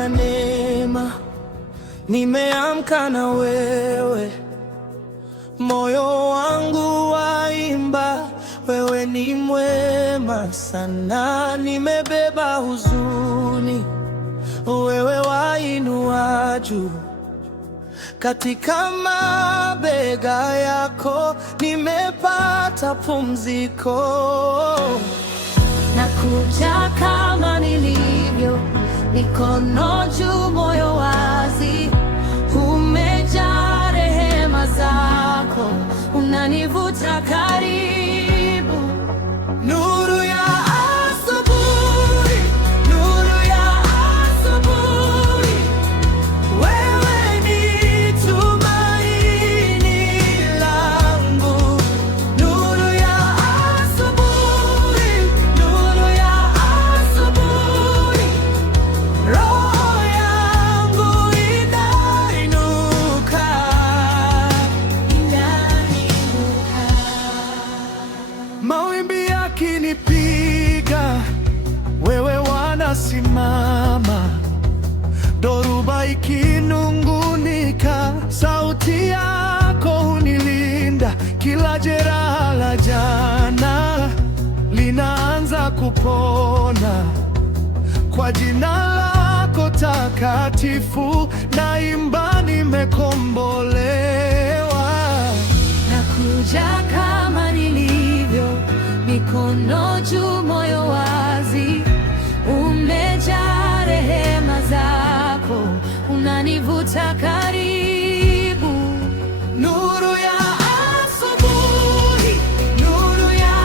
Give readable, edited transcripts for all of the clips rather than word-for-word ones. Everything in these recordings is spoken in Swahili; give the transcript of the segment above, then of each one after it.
ya neema, nimeamka na wewe. Moyo wangu waimba, wewe ni mwema sana. Nimebeba huzuni, wewe wainua juu. Katika mabega yako nimepata pumziko. Nakuja kama nilivyo, mikono juu, moyo wazi. Umejaa rehema zako, unanivuta karibu. Nuru ya asubuhi, nuru ya asubuhi, wewe ni tumaini langu. Nuru ya asubuhi, nuru ya asubuhi, roho yangu inainuka. Mawimbi yakinipiga, wewe wanasimama. Dhoruba ikinungunika, sauti yako hunilinda. Kila jeraha la jana linaanza kupona. Kwa jina lako takatifu, naimba, nimekombolewa. Nakuja kama nilivyo, mikono juu, moyo wazi. Umejaa rehema zako, unanivuta karibu. Nuru ya asubuhi, nuru ya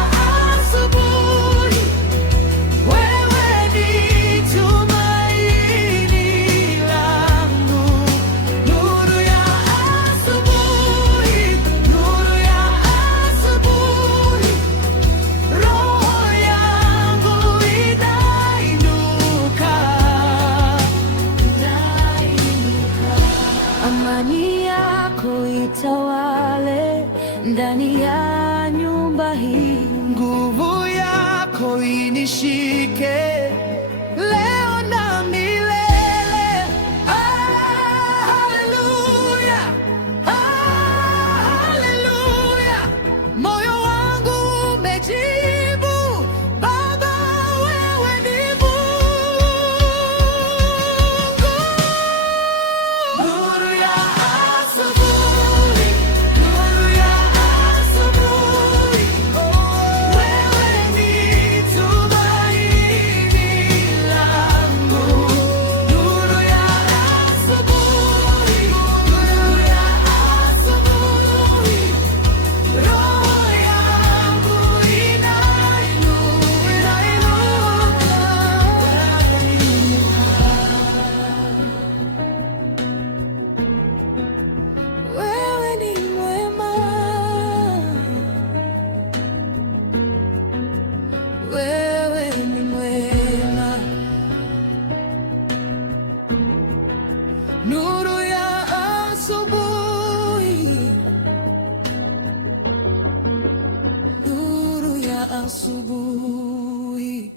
asubuhi, wewe ni tumaini langu. Nuru ya asubuhi, nuru ya asubuhi, roho yangu inainuka. Amani yako itawale ndani ya nyumba hii. Nguvu yako inishike leo na milele. Haleluya, haleluya. Moyo wangu umejibu, Baba, wewe ni Mungu. Nuru ya asubuhi, nuru ya asubuhi, wewe ni tumaini langu. Nuru ya asubuhi, nuru ya asubuhi, roho yangu Wewe ni mwema, wewe ni mwema. Nuru ya asubuhi, nuru ya asubuhi.